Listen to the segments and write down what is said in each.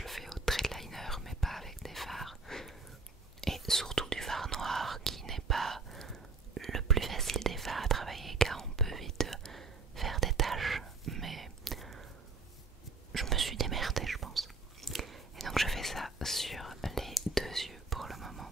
je le fais au trait de liner mais pas avec des fards. Et surtout du fard noir qui n'est pas le plus facile des fards à travailler car on peut vite faire des taches. Mais je me suis démerdée je pense. Et donc je fais ça sur les deux yeux pour le moment.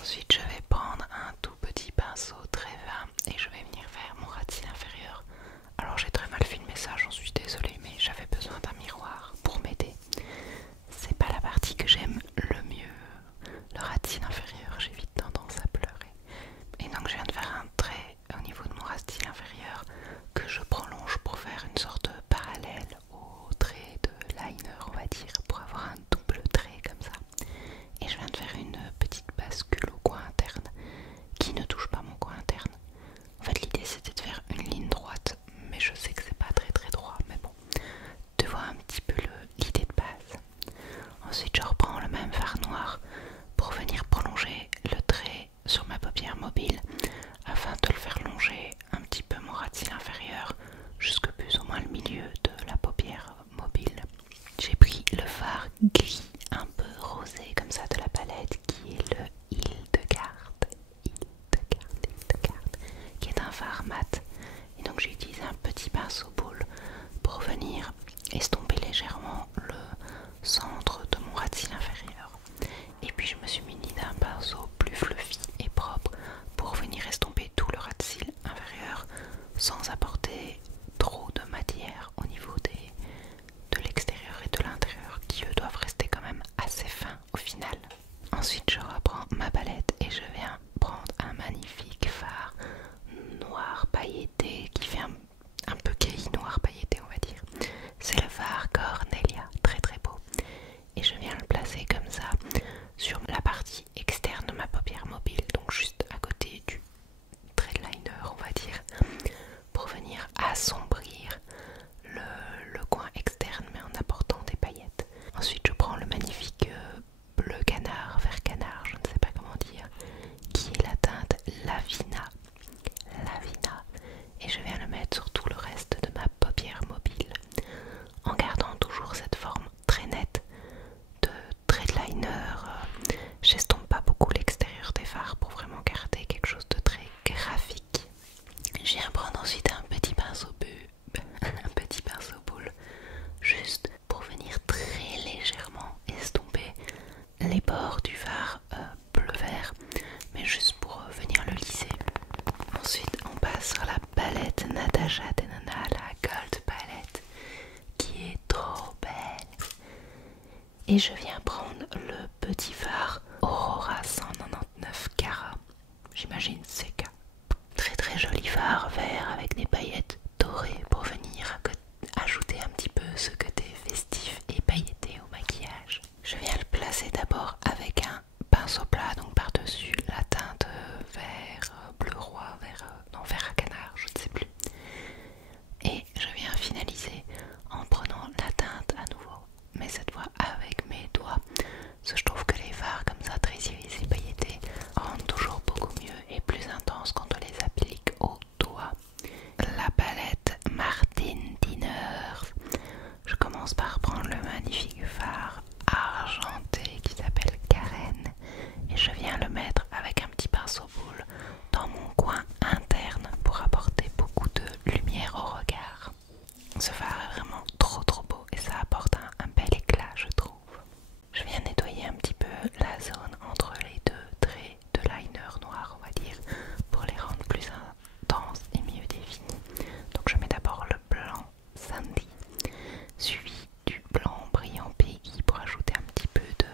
Ensuite je vais prendre un tout petit pinceau très fin et je vais venir faire mon ras de cils inférieur. Alors j'ai très mal filmé ça, j'en suis désolée, mais j'avais besoin d'un miroir pour m'aider. C'est pas la partie que j'aime le mieux, le ras de cils inférieur, j'ai vite tendance à pleurer. Et donc je viens de faire un trait au niveau de mon ras de cils inférieur que je prolonge pour faire une sorte de parallèle au trait de liner on va dire, pour avoir un double trait comme ça. Et je viens de faire une petite bascule au coin interne qui ne touche pas mon coin interne. En fait l'idée c'était de faire une ligne droite, mais je sais que c'est pas très droit, mais bon, de voir un petit peu l'idée de base. Ensuite je reprends le même fard noir pour venir prolonger le trait sur ma paupière mobile afin de le faire longer un petit peu mon ras de cils inférieur jusque plus ou moins le milieu de la paupière mobile. J'ai pris le fard gris un peu rosé comme ça de la palette qui est le Hildegard, qui est un fard mat. Et donc j'ai utilisé un petit pinceau boule pour venir estomper légèrement le centre de mon ras de cils inférieur. Et puis je me suis muni d'un pinceau plus fluffy et propre pour venir estomper tout le ras de cils inférieur sans apporter trop de matière au niveau de l'extérieur et de l'intérieur qui eux doivent rester quand même assez fins au final. Ensuite je reprends ma palette et je viens prendre un magnifique fard noir pailleté qui fait un peu gris noir pailleté on va dire. C'est le fard Cornelia, très beau. Et je viens le placer comme ça sur la partie externe de ma paupière mobile, donc juste à côté du trait de liner on va dire, pour venir assombrir le coin externe mais en apportant des paillettes. Ensuite je prends le magnifique bleu canard, vert canard, je ne sais pas comment dire, qui est la teinte Lavina, et je viens le mettre sur tout le reste de ma paupière mobile en gardant toujours cette forme très nette de trait de liner. J'estompe pas beaucoup l'extérieur des fards pour vraiment garder quelque chose de très graphique. Je viens prendre ensuite un petit pinceau un petit pinceau boule juste pour venir très légèrement estomper les bords du fard bleu-vert, mais juste pour venir le lisser. Ensuite on passe sur la palette Natasha Denona, la Gold Palette, qui est trop belle. Et je viens prendre le petit fard Aurora 199 carats, j'imagine CK. Très joli fard vert avec des paillettes dorées pour venir ajouter un petit peu ce côté festif et pailleté au maquillage. Je viens le placer d'abord avec un pinceau plat, donc par-dessus la teinte vert, bleu roi, vert à canard, je ne sais plus. Et je viens finaliser en prenant la teinte à nouveau, mais cette fois avec mes doigts, parce que je trouve que les fards comme ça très irisés et pailletés rendent toujours beaucoup mieux et plus intense quand on les applique au doigt. La palette Martin Dinner. Je commence par prendre le magnifique fard argenté qui s'appelle Karen et je viens le mettre avec un petit pinceau boule dans mon coin interne pour apporter beaucoup de lumière au regard. Ce fard est vraiment trop beau et ça apporte un bel éclat je trouve. Je viens nettoyer un petit peu la zone entre les deux traits de liner noir on va dire pour les rendre plus intenses et mieux définis. Donc je mets d'abord le blanc Sandy suivi du blanc brillant Peggy pour ajouter un petit peu de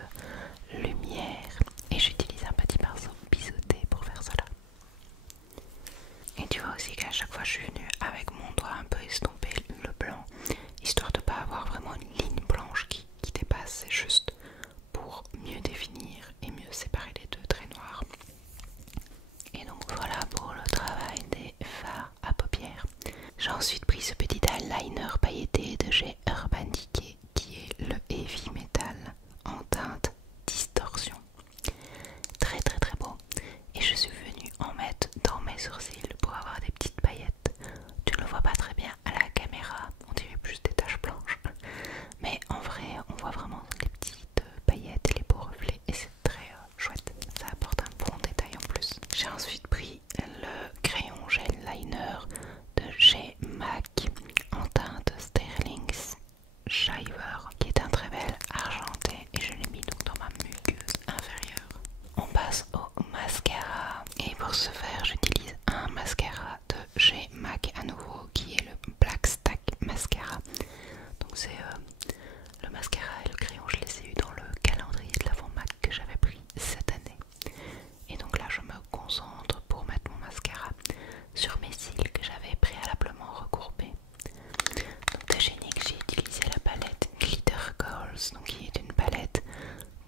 mascara et le crayon, je les ai eu dans le calendrier de l'Avent Mac que j'avais pris cette année. Et donc là je me concentre pour mettre mon mascara sur mes cils que j'avais préalablement recourbés. Donc de chez NYX, j'ai utilisé la palette Glitter Girls, donc qui est une palette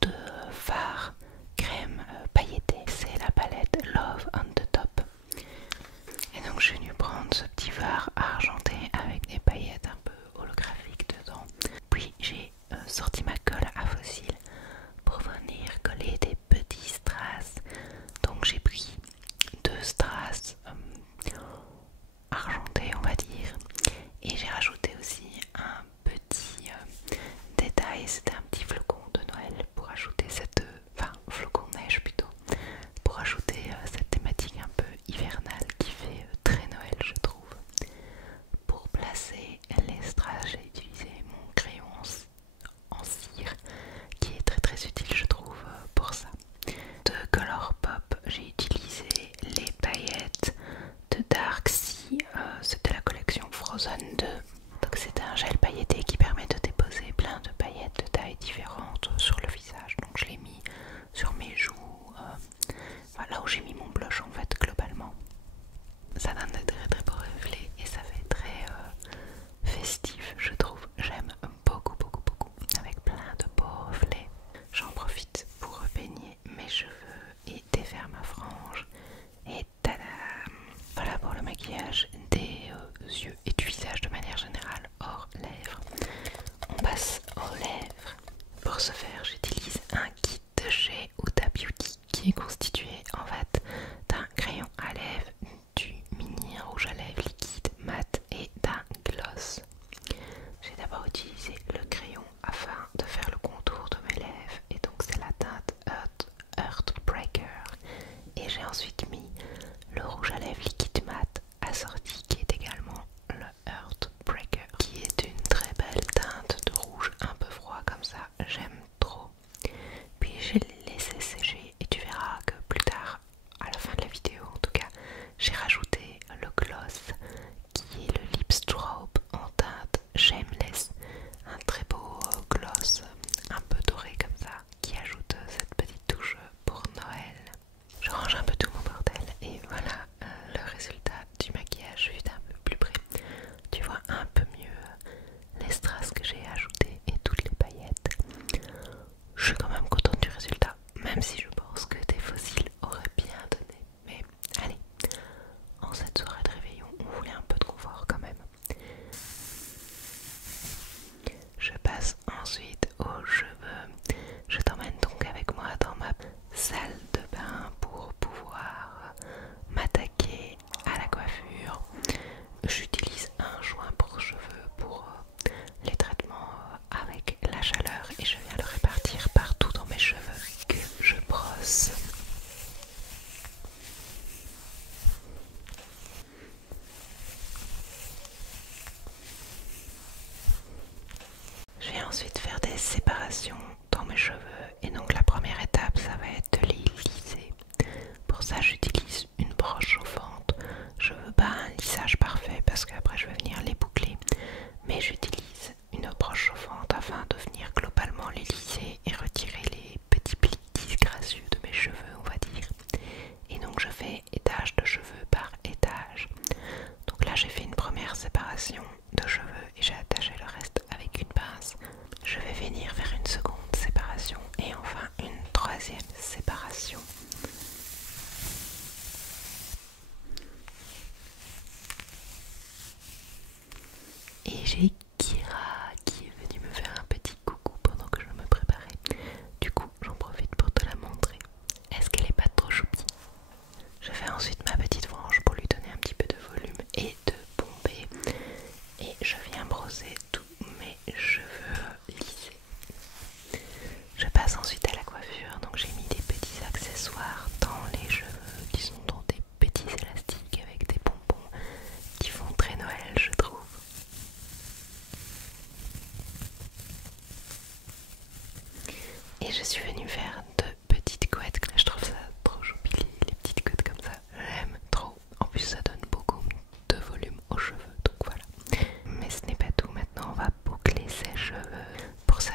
de fard crème pailletée. C'est la palette Love on the Top. Et donc je suis venue prendre ce petit fard argenté avec des paillettes un peu holographiques dedans. Puis j'ai sorti ma colle à fossiles pour venir coller des petits strass. Donc j'ai pris deux strass argentés on va dire, et j'ai rajouté aussi un petit détail, c'était un petit flocon de Noël pour ajouter cette, enfin flocon de neige plutôt, pour ajouter cette thématique un peu hivernale qui fait très Noël je trouve. Pour placer les strass, j'ai utilisé mon crayon en cire qui est très utile je trouve pour ça. De Colourpop, j'ai utilisé les paillettes de Dark Sea, c'était la collection Frozen 2. Donc c'était un gel pailleté qui permet de déposer plein de paillettes de tailles différentes sur le visage. Donc je l'ai mis sur mes joues, voilà, là où j'ai mis mon blush en fait globalement. Ça donne de très beaux reflets et ça fait très festif je trouve. J'aime beaucoup avec plein de beaux reflets. J'en profite pour repeigner mes cheveux et défaire ma frange. Et tada! Voilà pour le maquillage des yeux et du visage de manière générale hors lèvres. On passe aux lèvres. Pour ce faire, j'utilise un kit de chez Huda Beauty qui est constitué en fait d'un crayon à lèvres, du mini rouge à lèvres liquide mat et d'un gloss. J'ai d'abord utilisé le crayon afin de faire le contour de mes lèvres et donc c'est la teinte Heartbreaker, et j'ai ensuite mis le rouge à lèvres liquide mat assorti qui est également le Heartbreaker, qui est une très belle teinte de rouge un peu froid comme ça, j'aime trop. Puis j'ai laissé sécher et tu verras que plus tard, à la fin de la vidéo en tout cas, j'ai rajouté le gloss qui est le Lip Strobe en teinte Shameless, un très beau gloss un peu doré comme ça qui ajoute cette petite touche pour Noël. Je range un peu tout mon bordel et voilà le résultat du maquillage vu d'un peu plus près. Tu vois un peu mieux les strass que j'ai ajoutés et toutes les paillettes. Je suis quand même contente du résultat, même si je pense que des fossiles auraient bien donné. Mais allez, en cette soirée de réveillon, on voulait un peu de confort quand même. Je passe ensuite aux cheveux. Je t'emmène donc avec moi dans ma salle de bain pour pouvoir m'attaquer à la coiffure. J'utilise un joint pour cheveux pour les traitements avec la chaleur et je viens le répartir partout dans mes cheveux que je brosse. Je vais ensuite faire des séparations dans mes cheveux et donc la première étape ça va être de les lisser. Pour ça j'utilise une broche chauffante. Je veux pas un lissage parfait parce qu'après je vais venir les boucler, mais j'utilise une broche chauffante afin de venir globalement les lisser et retirer les petits plis disgracieux de mes cheveux on va dire. Et donc je fais étage de cheveux par étage. Donc là j'ai fait une première séparation de cheveux et j'ai attaché le reste avec une pince. Je vais venir faire une seconde séparation et enfin une troisième séparation. Et j'ai Kira qui est venue me faire un petit coucou pendant que je me préparais. Du coup j'en profite pour te la montrer. Est-ce qu'elle est pas trop choupie? Je fais ensuite ma petite frange pour lui donner un petit peu de volume et de bombée. Et je viens brosser tous mes cheveux lissés. Je passe ensuite à la coiffure. Donc j'ai mis des petits accessoires dans les cheveux qui sont dans des petits élastiques avec des pompons qui font très Noël je trouve. Et je suis venue faire deux petites couettes. Je trouve ça trop choupi, les petites couettes comme ça. J'aime trop. En plus ça donne beaucoup de volume aux cheveux. Donc voilà. Mais ce n'est pas tout. Maintenant on va boucler ses cheveux. Pour ça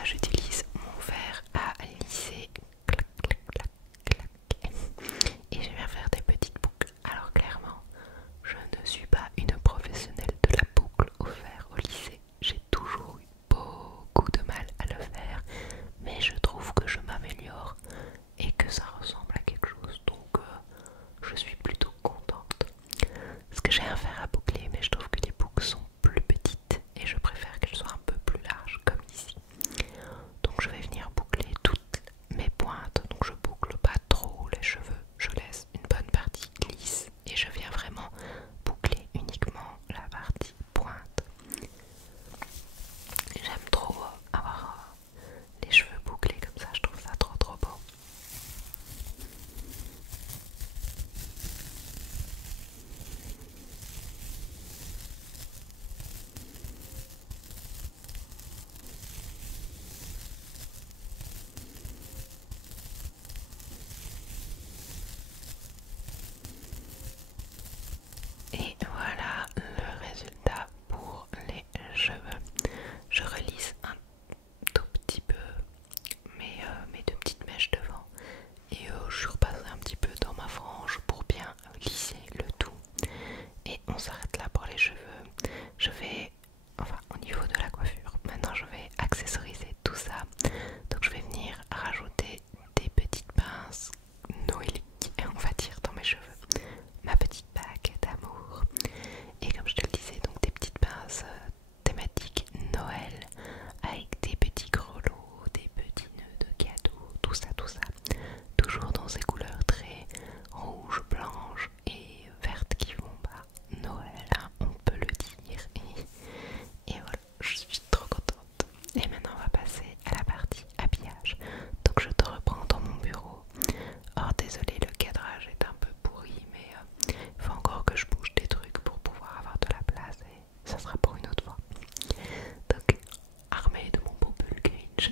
je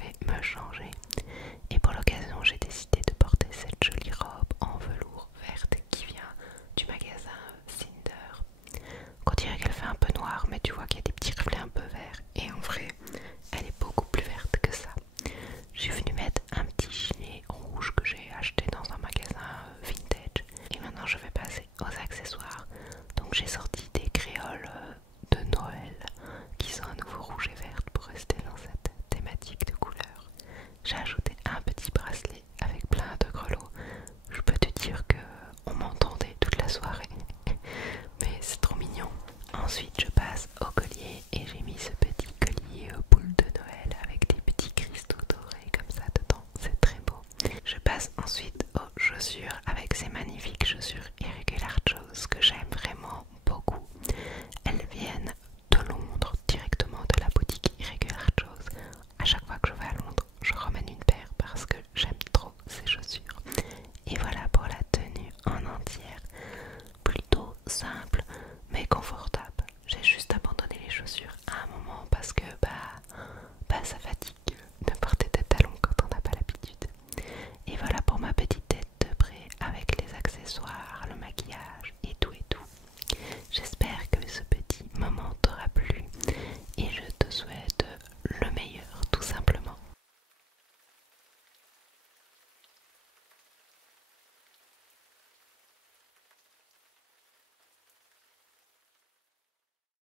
vais me changer.